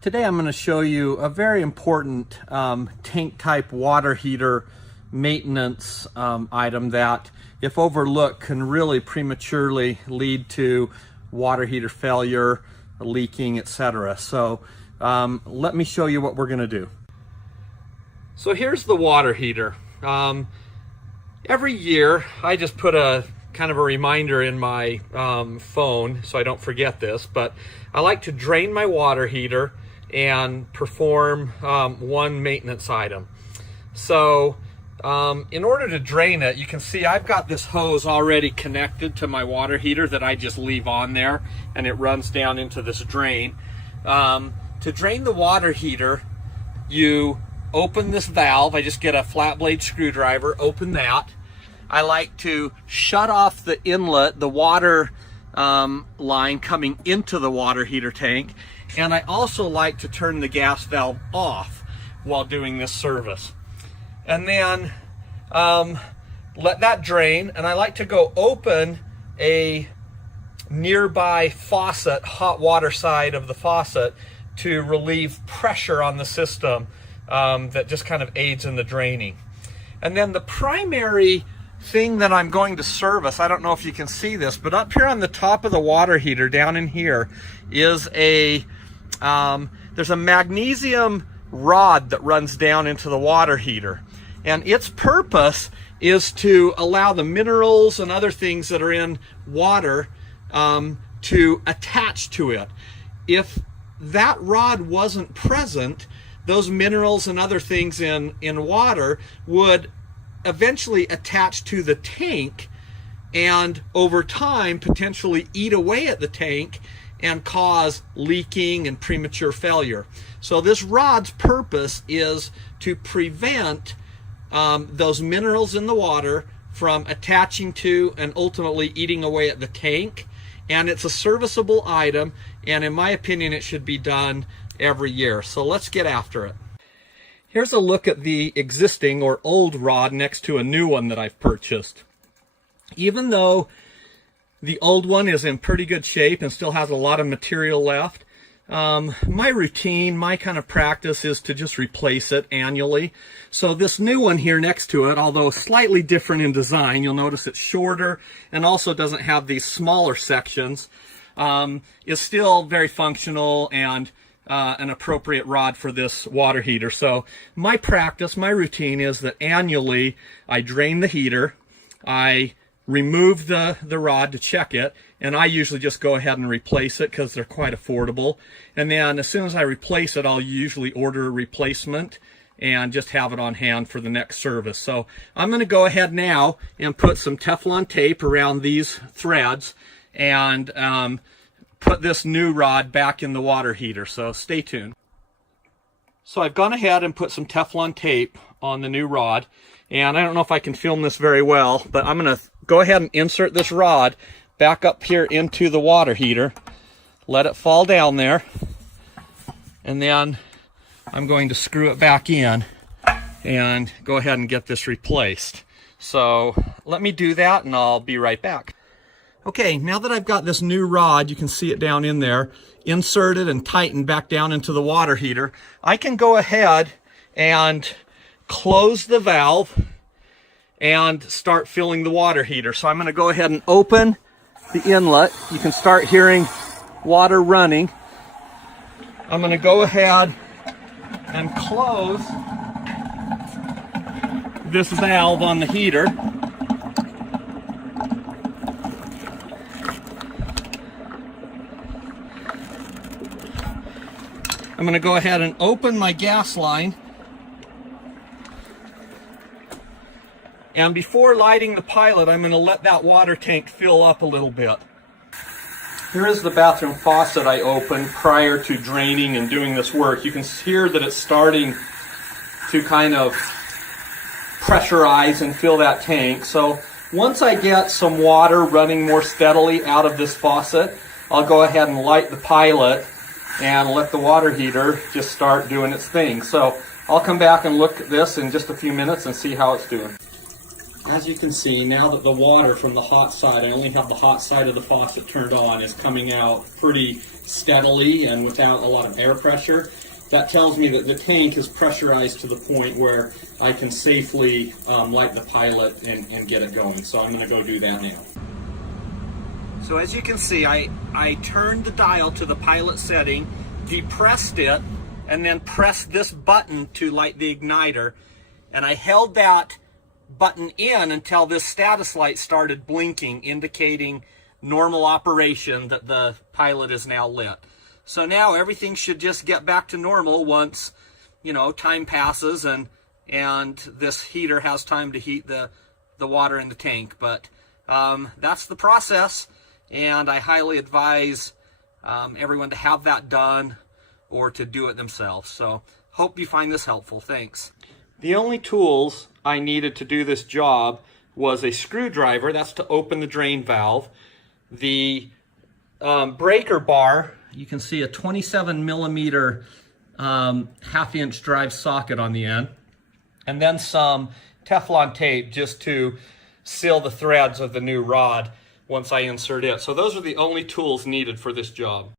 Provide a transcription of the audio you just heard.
Today I'm going to show you a very important tank type water heater maintenance item that, if overlooked, can really prematurely lead to water heater failure, leaking, etc. So let me show you what we're going to do. So here's the water heater. Every year I just put a kind of a reminder in my phone so I don't forget this, but I like to drain my water heater and perform one maintenance item. So in order to drain it, you can see I've got this hose already connected to my water heater that I just leave on there, and it runs down into this drain. To drain the water heater, you open this valve. I just get a flat blade screwdriver, open that. I like to shut off the inlet, the water line coming into the water heater tank, and I also like to turn the gas valve off while doing this service. And then let that drain, and I like to go open a nearby faucet, hot water side of the faucet, to relieve pressure on the system that just kind of aids in the draining. And then the primary thing that I'm going to service, I don't know if you can see this, but up here on the top of the water heater, down in here, is there's a magnesium rod that runs down into the water heater. And its purpose is to allow the minerals and other things that are in water to attach to it. If that rod wasn't present, those minerals and other things in water would eventually attach to the tank, and over time potentially eat away at the tank and cause leaking and premature failure. So this rod's purpose is to prevent those minerals in the water from attaching to and ultimately eating away at the tank. And it's a serviceable item, and in my opinion it should be done every year. So let's get after it. Here's a look at the existing or old rod next to a new one that I've purchased. Even though the old one is in pretty good shape and still has a lot of material left, my routine, my kind of practice is to just replace it annually. So this new one here next to it, although slightly different in design, you'll notice it's shorter and also doesn't have these smaller sections, is still very functional and an appropriate rod for this water heater. So my practice, my routine is that annually I drain the heater, I remove the rod to check it, and I usually just go ahead and replace it because they're quite affordable. And then as soon as I replace it, I'll usually order a replacement and just have it on hand for the next service. So I'm going to go ahead now and put some Teflon tape around these threads and put this new rod back in the water heater, so stay tuned. So I've gone ahead and put some Teflon tape on the new rod, and I don't know if I can film this very well, but I'm going to go ahead and insert this rod back up here into the water heater, let it fall down there, and then I'm going to screw it back in and go ahead and get this replaced. So let me do that and I'll be right back. Okay, now that I've got this new rod, you can see it down in there, inserted and tightened back down into the water heater, I can go ahead and close the valve and start filling the water heater. So I'm going to go ahead and open the inlet. You can start hearing water running. I'm going to go ahead and close this valve on the heater. I'm going to go ahead and open my gas line. And before lighting the pilot, I'm going to let that water tank fill up a little bit. Here is the bathroom faucet I opened prior to draining and doing this work. You can hear that it's starting to kind of pressurize and fill that tank. So once I get some water running more steadily out of this faucet, I'll go ahead and light the pilot and let the water heater just start doing its thing. So I'll come back and look at this in just a few minutes and see how it's doing. As you can see, now that the water from the hot side, I only have the hot side of the faucet turned on, is coming out pretty steadily and without a lot of air pressure, that tells me that the tank is pressurized to the point where I can safely light the pilot and get it going. So I'm going to go do that now. So as you can see, I turned the dial to the pilot setting, depressed it, and then pressed this button to light the igniter. And I held that button in until this status light started blinking, indicating normal operation, that the pilot is now lit. So now everything should just get back to normal once, you know, time passes and this heater has time to heat the water in the tank. But that's the process, and I highly advise everyone to have that done or to do it themselves. So hope you find this helpful. Thanks. The only tools I needed to do this job was a screwdriver, that's to open the drain valve, the breaker bar, you can see a 27 millimeter half-inch drive socket on the end, and then some Teflon tape just to seal the threads of the new rod once I insert it. So those are the only tools needed for this job.